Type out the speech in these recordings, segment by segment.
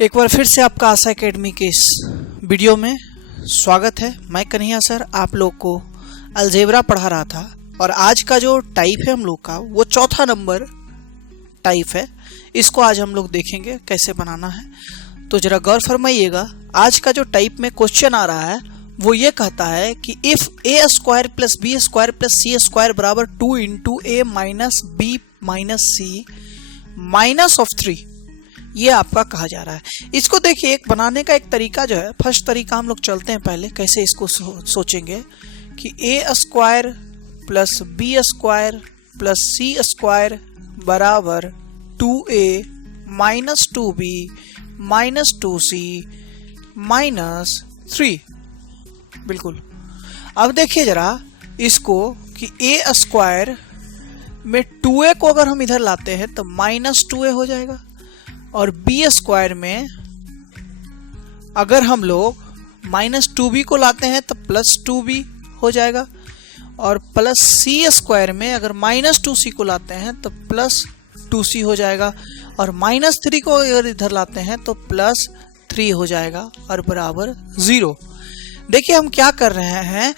एक बार फिर से आपका आशा एकेडमी के इस वीडियो में स्वागत है। मैं कन्हैया सर आप लोग को अलजेब्रा पढ़ा रहा था और आज का जो टाइप है हम लोग का वो चौथा नंबर टाइप है। इसको आज हम लोग देखेंगे कैसे बनाना है। तो जरा गौर फरमाइएगा, आज का जो टाइप में क्वेश्चन आ रहा है वो ये कहता है कि if a square plus b square plus c square बराबर 2 into a minus b minus c minus of 3, ये आपका कहा जा रहा है। इसको देखिए, एक बनाने का एक तरीका जो है, फर्स्ट तरीका हम लोग चलते हैं पहले कैसे इसको सोचेंगे कि a square plus b square plus c square बराबर 2a minus 2b minus 2c minus 3। बिल्कुल। अब देखिए जरा इसको कि ए स्क्वायर में 2a को अगर हम इधर लाते हैं तो माइनस 2a हो जाएगा, और बी स्क्वायर में अगर हम लोग माइनस 2b को लाते हैं तो प्लस 2b हो जाएगा, और प्लस सी स्क्वायर में अगर माइनस 2c को लाते हैं तो प्लस 2c हो जाएगा, और माइनस 3 को अगर इधर लाते हैं तो प्लस 3 हो जाएगा और बराबर 0। देखिए हम क्या कर रहे हैं,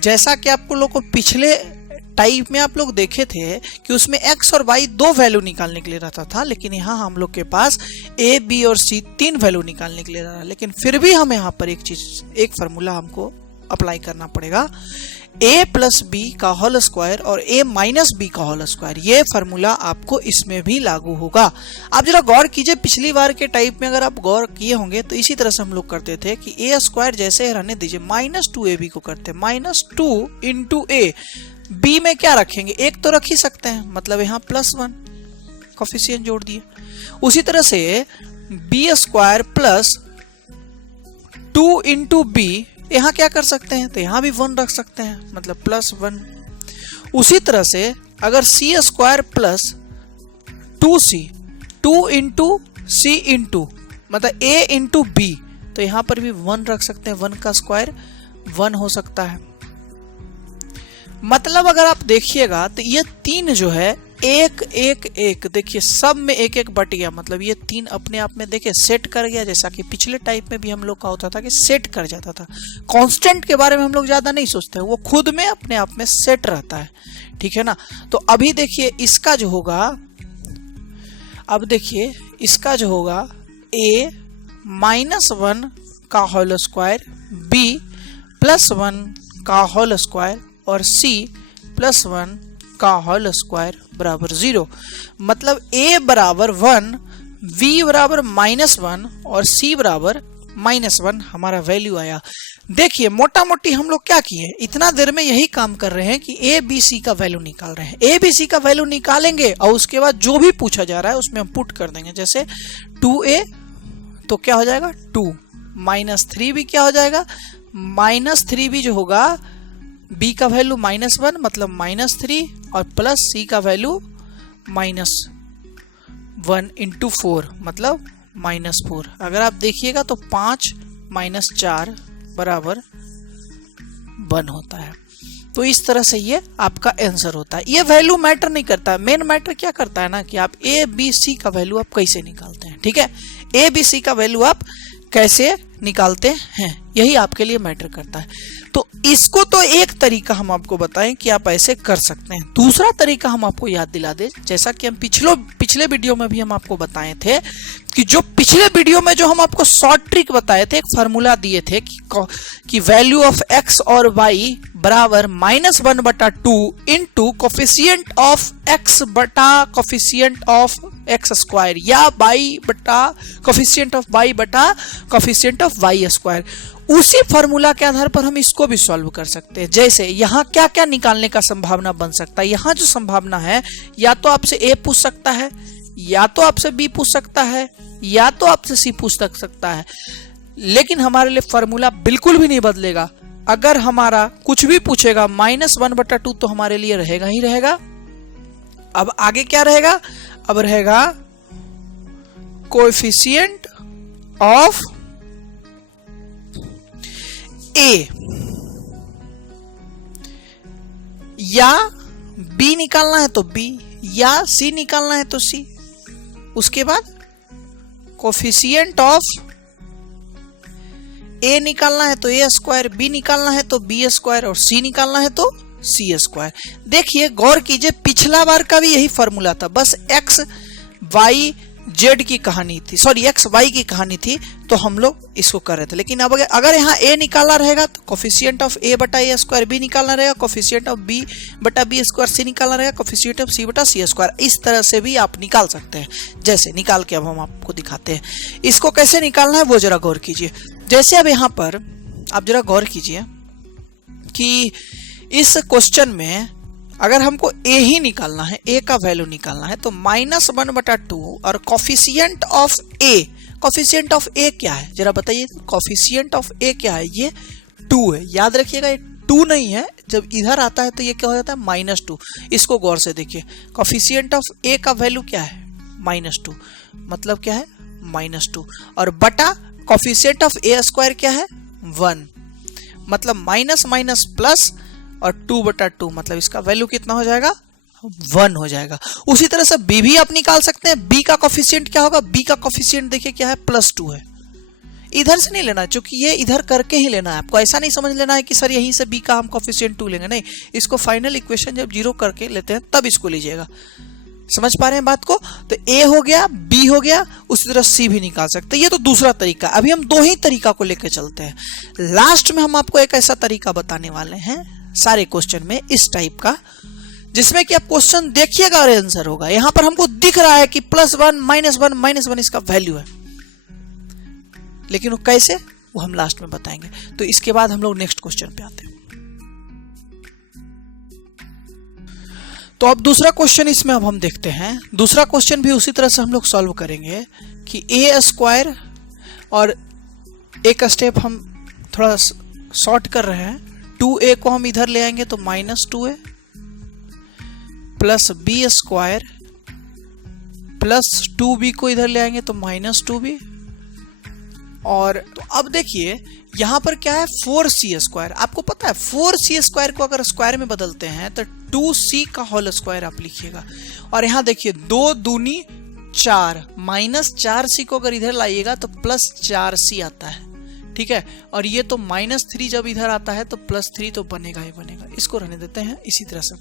जैसा कि आपको लोग को पिछले टाइप में आप लोग देखे थे कि उसमें x और y दो वैल्यू निकालने के लिए रहता था, लेकिन यहाँ हम लोग के पास a, b और c तीन वैल्यू निकालने के लिए रहा। लेकिन फिर भी हमें यहाँ पर एक फार्मूला हमको अप्लाई करना पड़ेगा, a प्लस बी का होल स्क्वायर और a माइनस बी का होल स्क्वायर। ये फार्मूला आपको इसमें भी लागू होगा। आप जरा गौर कीजिए, पिछली बार के टाइप में अगर आप गौर किए होंगे तो इसी तरह से हम लोग करते थे कि a स्क्वायर जैसे रहने दीजिए, माइनस 2ab को करते माइनस 2 इंटू a, b में क्या रखेंगे, एक तो रख ही सकते हैं, मतलब यहाँ +1 कोफिशिएंट जोड़ दिए। उसी तरह से b square plus 2 into b, यहाँ क्या कर सकते हैं, तो यहाँ भी 1 रख सकते हैं, मतलब +1। उसी तरह से अगर सी स्क्वायर प्लस 2c, 2 इंटू सी इंटू मतलब a इंटू बी, तो यहाँ पर भी 1 रख सकते हैं, 1 का स्क्वायर 1 हो सकता है। मतलब अगर आप देखिएगा तो ये तीन जो है एक एक एक, देखिए सब में एक एक बट गया, मतलब ये तीन अपने आप में देखिए सेट कर गया। जैसा कि पिछले टाइप में भी हम लोग का होता था कि सेट कर जाता था। कांस्टेंट के बारे में हम लोग ज्यादा नहीं सोचते, वो खुद में अपने आप में सेट रहता है, ठीक है ना। तो अभी देखिए इसका जो होगा, अब देखिए इसका जो होगा a माइनस 1 का होल स्क्वायर, b प्लस 1 का होल स्क्वायर और c प्लस 1 का होल स्क्वायर बराबर 0। मतलब a बराबर 1, v बराबर -1 और c बराबर -1 हमारा वैल्यू आया। देखिए मोटा मोटी हम लोग क्या किए, इतना देर में यही काम कर रहे हैं कि a b c का वैल्यू निकाल रहे हैं। a b c का वैल्यू निकालेंगे और उसके बाद जो भी पूछा जा रहा है उसमें हम पुट कर देंगे। जैसे 2a तो क्या हो जाएगा 2, -3 भी क्या हो जाएगा -3 भी जो होगा, b का वैल्यू -1 मतलब -3 और प्लस c का वैल्यू -1 इंटू 4 मतलब -4। अगर आप देखिएगा तो 5 माइनस 4 बराबर 1 होता है। तो इस तरह से ये आपका आंसर होता है। ये वैल्यू मैटर नहीं करता है, मेन मैटर क्या करता है ना कि आप a b c का वैल्यू आप कैसे निकालते हैं, ठीक है। a b c का वैल्यू आप कैसे निकालते हैं, यही आपके लिए मैटर करता है। तो इसको तो एक तरीका हम आपको बताएं कि आप ऐसे कर सकते हैं। दूसरा तरीका हम आपको याद दिला दें, जैसा कि हम पिछले वीडियो में भी हम आपको बताए थे कि जो पिछले वीडियो में जो हम आपको शॉर्ट ट्रिक बताए थे, एक फार्मूला दिए थे कि वैल्यू ऑफ x और y बराबर -1/2 इंटू कोफिशिएंट ऑफ x बटा कोफिशिएंट ऑफ x स्क्वायर, या y बटा कोफिशिएंट ऑफ y बटा कोफिशिएंट ऑफ y स्क्वायर। उसी फार्मूला के आधार पर हम इसको भी सॉल्व कर सकते हैं। जैसे यहाँ क्या क्या निकालने का संभावना बन सकता है, यहाँ जो संभावना है, या तो आपसे a पूछ सकता है, या तो आपसे b पूछ सकता है, या तो आपसे c पूछ सकता है। लेकिन हमारे लिए फार्मूला बिल्कुल भी नहीं बदलेगा। अगर हमारा कुछ भी पूछेगा -1/2 तो हमारे लिए रहेगा ही रहेगा। अब आगे क्या रहेगा, अब रहेगा कोएफिशिएंट ऑफ a, या b निकालना है तो b, या c निकालना है तो c। उसके बाद कोफिशिएंट ऑफ ए निकालना है तो ए स्क्वायर, बी निकालना है तो बी स्क्वायर और सी निकालना है तो सी स्क्वायर। देखिए गौर कीजिए, पिछला बार का भी यही फॉर्मूला था, बस एक्स वाई जेड की कहानी थी, सॉरी एक्स वाई की कहानी थी, तो हम लोग इसको कर रहे थे। लेकिन अब अगर यहाँ ए निकालना रहेगा तो कोफिशिएंट ऑफ ए बटा ए स्क्वायर बी निकालना रहेगा, कोफिशिएंट ऑफ बी बटा बी स्क्वायर सी निकालना रहेगा, कोफिशिएंट ऑफ सी बटा सी स्क्वायर। इस तरह से भी आप निकाल सकते हैं, जैसे निकाल के अब हम आपको दिखाते हैं। इसको कैसे निकालना है वो जरा गौर कीजिए। जैसे अब यहाँ पर आप जरा गौर कीजिए कि इस क्वेश्चन में अगर हमको ए ही निकालना है, ए का वैल्यू निकालना है, तो -1/2 और coefficient of a, coefficient of a क्या है जरा बताइए, कोफिशिएंट ऑफ ए क्या है, ये 2 है। याद रखिएगा ये 2 नहीं है, जब इधर आता है तो ये क्या हो जाता है -2। इसको गौर से देखिए, कोफिशिएंट ऑफ ए का वैल्यू क्या है -2, मतलब क्या है -2, और बटा कोफिशिएंट ऑफ ए स्क्वायर क्या है 1, मतलब माइनस माइनस प्लस और 2/2, मतलब इसका वैल्यू कितना हो जाएगा 1 हो जाएगा। उसी तरह से बी भी आप निकाल सकते हैं। बी का कोफिशिएंट क्या होगा, बी का कोफिशिएंट देखिए क्या है +2 है। इधर से नहीं लेना, क्योंकि ये इधर करके ही लेना है आपको, ऐसा नहीं समझ लेना है कि सर यहीं से बी का हम कोफिशिएंट 2 लेंगे, नहीं, इसको फाइनल इक्वेशन जब 0 करके लेते हैं तब इसको लीजिएगा। समझ पा रहे हैं बात को? तो ए हो गया, बी हो गया, उसी तरह सी भी निकाल सकते हैं। ये तो दूसरा तरीका। अभी हम 2 ही तरीका को लेकर चलते हैं। लास्ट में हम आपको एक ऐसा तरीका बताने वाले हैं सारे क्वेश्चन में इस टाइप का, जिसमें कि आप क्वेश्चन देखिएगा और आंसर होगा। यहां पर हमको दिख रहा है कि +1 -1 -1 इसका वैल्यू है, लेकिन वो कैसे, वो हम लास्ट में बताएंगे। तो इसके बाद हम लोग नेक्स्ट क्वेश्चन पे आते हैं। तो अब दूसरा क्वेश्चन इसमें अब हम देखते हैं। दूसरा क्वेश्चन भी उसी तरह से हम लोग सॉल्व करेंगे कि ए स्क्वायर, और एक स्टेप हम थोड़ा शॉर्ट कर रहे हैं। 2a को हम इधर ले आएंगे तो -2a plus b square plus 2b को इधर ले आएंगे तो -2b, और तो अब देखिए यहां पर क्या है 4c स्क्वायर। आपको पता है 4c स्क्वायर को अगर स्क्वायर में बदलते हैं तो 2c का होल स्क्वायर आप लिखिएगा। और यहां देखिए 2 दूनी 4, -4c को अगर इधर लाइएगा तो +4c आता है, ठीक है। और ये तो -3 जब इधर आता है तो +3 तो बनेगा ही बनेगा। इसको रहने देते हैं इसी तरह से।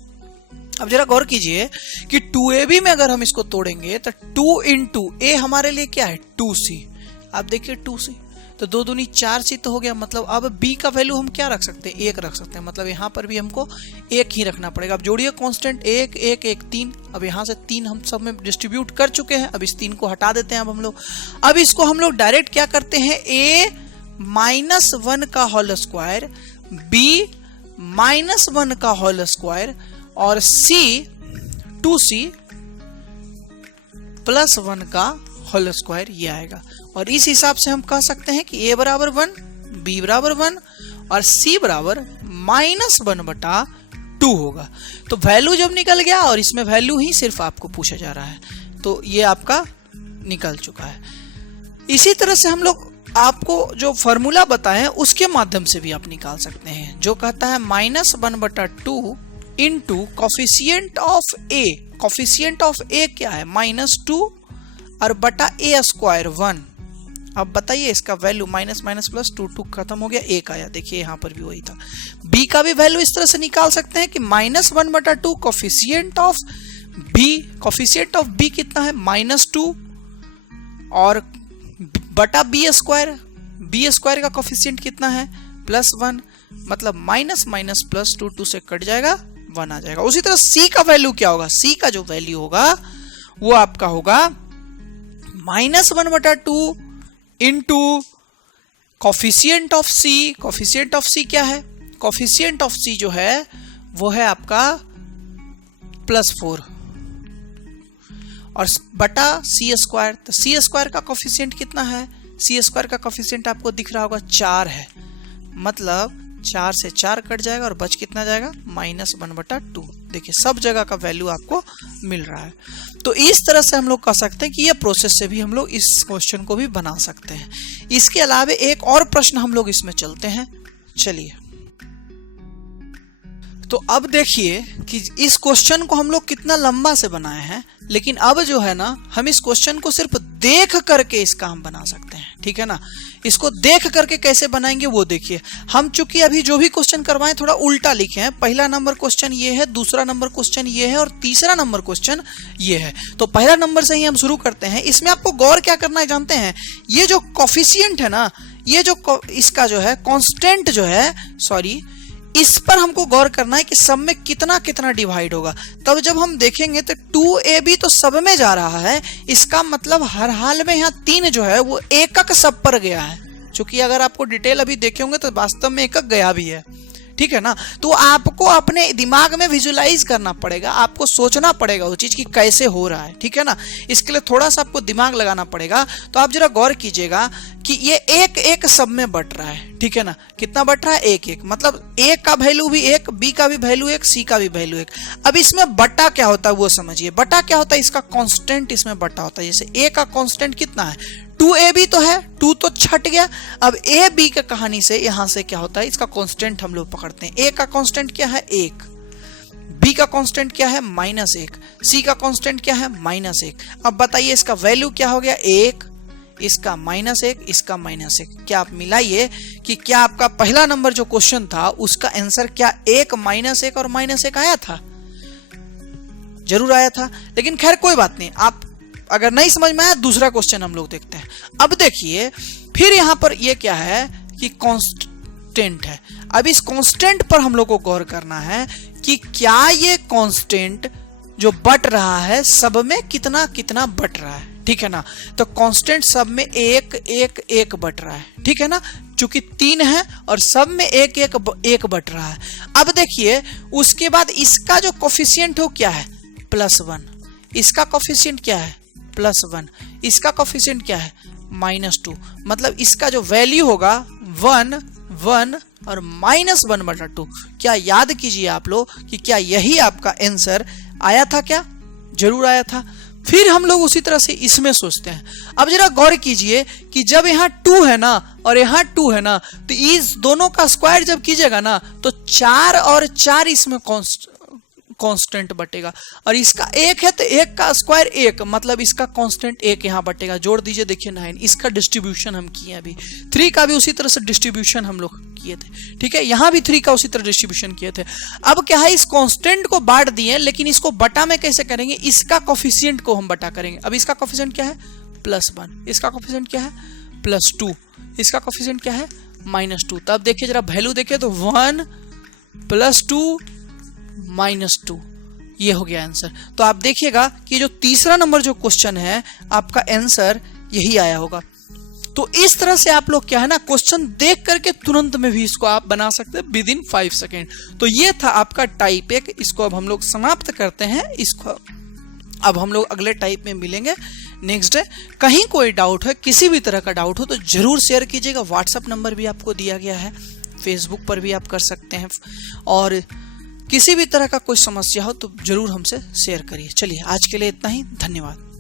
अब जरा गौर कीजिए कि 2ab में अगर हम इसको तोड़ेंगे तो 2 × a हमारे लिए क्या है 2c। आप देखिए 2c, तो 2 दूनी 4c तो हो गया। मतलब अब b का वैल्यू हम क्या रख सकते हैं, 1 रख सकते हैं। मतलब यहाँ पर भी हमको 1 ही रखना पड़ेगा। अब जोड़िए कांस्टेंट 1 1 1 3। अब यहाँ से 3 हम सब में डिस्ट्रीब्यूट कर चुके हैं, अब इस 3 को हटा देते हैं। अब हम लोग अब इसको हम लोग डायरेक्ट क्या करते हैं, a -1 का होल स्क्वायर, b -1 का होल स्क्वायर और c 2c +1 का होल स्क्वायर ये आएगा। और इस हिसाब से हम कह सकते हैं कि a बराबर 1, b बराबर 1 और c बराबर -1/2 होगा। तो वैल्यू जब निकल गया, और इसमें वैल्यू ही सिर्फ आपको पूछा जा रहा है, तो ये आपका निकल चुका है। इसी तरह से हम लोग आपको जो फॉर्मूला बताएं उसके माध्यम से भी आप निकाल सकते हैं, जो कहता है -1/2 into coefficient of a. Coefficient of a क्या है -2 और बटा ए स्क्वायर 1। अब बताइए इसका वैल्यू -+2 खत्म हो गया, 1 आया। देखिए यहाँ पर भी वही था। बी का भी वैल्यू इस तरह से निकाल सकते हैं कि -1/2 coefficient of b. Coefficient of b कितना है -2 और बटा बी स्क्वायर। बी स्क्वायर का कोफिशिएंट कितना है +1, मतलब -+2 2 से कट जाएगा, 1 आ जाएगा। उसी तरह सी का वैल्यू क्या होगा, सी का जो वैल्यू होगा वो आपका होगा -1/2 into coefficient of c. Coefficient of c क्या है, कोफिशिएंट ऑफ सी जो है वो है आपका +4 और बटा सी स्क्वायर। तो सी स्क्वायर का कोफिशिएंट कितना है, सी स्क्वायर का कोफिशिएंट आपको दिख रहा होगा 4 है, मतलब 4 से 4 कट जाएगा और बच कितना जाएगा -1/2। देखिए सब जगह का वैल्यू आपको मिल रहा है। तो इस तरह से हम लोग कह सकते हैं कि ये प्रोसेस से भी हम लोग इस क्वेश्चन को भी बना सकते हैं। इसके अलावा एक और प्रश्न हम लोग इसमें चलते हैं, चलिए। तो अब देखिए कि इस क्वेश्चन को हम लोग कितना लंबा से बनाए हैं, लेकिन अब जो है ना हम इस क्वेश्चन को सिर्फ देख करके इसका हम बना सकते हैं, ठीक है ना। इसको देख करके कैसे बनाएंगे वो देखिए। हम चूंकि अभी जो भी क्वेश्चन करवाएं थोड़ा उल्टा लिखे हैं, पहला नंबर क्वेश्चन ये है, दूसरा नंबर क्वेश्चन ये है और तीसरा नंबर क्वेश्चन ये है। तो पहला नंबर से ही हम शुरू करते हैं। इसमें आपको गौर क्या करना है जानते हैं, ये जो कोफिशिएंट है ना, ये जो इसका जो है कांस्टेंट जो है, सॉरी, इस पर हमको गौर करना है कि सब में कितना कितना डिवाइड होगा। तब जब हम देखेंगे तो 2ab तो सब में जा रहा है, इसका मतलब हर हाल में यहाँ 3 जो है वो एकक सब पर गया है। क्योंकि अगर आपको डिटेल अभी देखे होंगे तो वास्तव में एकक गया भी है, ठीक है ना। तो आपको अपने दिमाग में विजुलाइज करना पड़ेगा, आपको सोचना पड़ेगा वो चीज कि कैसे हो रहा है, ठीक है ना। इसके लिए थोड़ा सा आपको दिमाग लगाना पड़ेगा। तो आप जरा गौर कीजिएगा कि ये एक एक सब में बट रहा है, ठीक है ना। कितना बट रहा है, एक एक, मतलब ए का वैल्यू भी एक, बी का भी वैल्यू एक, सी का भी वैल्यू एक। अब इसमें बटा क्या होता है वो समझिए। बटा क्या होता है, इसका कांस्टेंट इसमें बटा होता है। जैसे ए का कांस्टेंट कितना है, 2ab तो है, 2 तो छट गया। अब ए बी का कहानी से यहां से क्या होता है, इसका कांस्टेंट हम लोग पकड़ते हैं। ए का कांस्टेंट क्या है, 1, बी का कांस्टेंट क्या है, -1, सी का कांस्टेंट क्या है, -1। अब बताइए इसका वैल्यू क्या हो गया, 1, इसका -1, इसका -1। क्या आप मिलाइए कि क्या आपका पहला नंबर जो क्वेश्चन था उसका आंसर क्या 1, -1 और -1 आया था? जरूर आया था। लेकिन खैर कोई बात नहीं, आप अगर नहीं समझ में आया दूसरा क्वेश्चन हम लोग देखते हैं। अब देखिए फिर यहां पर ये क्या है कि कांस्टेंट है। अब इस कांस्टेंट पर हम लोग को गौर करना है कि क्या ये कांस्टेंट जो बट रहा है सब में कितना कितना बट रहा है, ठीक है ना। तो कांस्टेंट सब में 1 1 1 बट रहा है, ठीक है ना। चूंकि 3 है और सब में 1 1 1 बट रहा है। अब देखिए उसके बाद इसका जो कोफिशिएंट हो क्या है, +1। इसका कोफिशिएंट क्या है, +1। इसका कोफिशिएंट क्या है, -2। मतलब इसका जो वैल्यू होगा 1 1 और -1/2। क्या याद कीजिए आप लोग कि क्या यही आपका आंसर आया था? क्या जरूर आया था। फिर हम लोग उसी तरह से इसमें सोचते हैं। अब जरा गौर कीजिए कि जब यहाँ 2 है ना और यहाँ 2 है ना, तो इस दोनों का स्क्वायर जब कीजिएगा ना तो 4 और 4 इसमें कांस्टेंट बटेगा। और इसका 1 है तो 1 का स्क्वायर 1, मतलब इसका कांस्टेंट 1 यहाँ बटेगा। जोड़ दीजिए, देखिए 9। इसका डिस्ट्रीब्यूशन हम किए अभी। 3 का भी उसी तरह से डिस्ट्रीब्यूशन हम लोग किए थे, ठीक है। यहाँ भी 3 का उसी तरह डिस्ट्रीब्यूशन किए थे। अब क्या है, इस कांस्टेंट को बांट दिए, लेकिन इसको बटा में कैसे करेंगे, इसका कोफिशिएंट को हम बटा करेंगे। अब इसका कोफिशिएंट क्या है, +1। इसका कोफिशिएंट क्या है, +2। इसका कोफिशिएंट क्या है, -2। तब देखिए जरा वैल्यू देखिए तो 1 +2 -2, ये हो गया आंसर। तो आप देखिएगा कि जो तीसरा नंबर जो क्वेश्चन है आपका आंसर यही आया होगा। तो इस तरह से आप लोग क्या है ना क्वेश्चन देख करके तुरंत में भी इसको आप बना सकते हैं विदिन 5 सेकेंड। तो ये था आपका टाइप 1। इसको अब हम लोग समाप्त करते हैं। इसको अब हम लोग अगले टाइप में मिलेंगे नेक्स्ट डे। कहीं कोई डाउट है, किसी भी तरह का डाउट हो तो जरूर शेयर कीजिएगा। व्हाट्सएप नंबर भी आपको दिया गया है, फेसबुक पर भी आप कर सकते हैं। और किसी भी तरह का कोई समस्या हो तो जरूर हमसे शेयर करिए। चलिए आज के लिए इतना ही, धन्यवाद।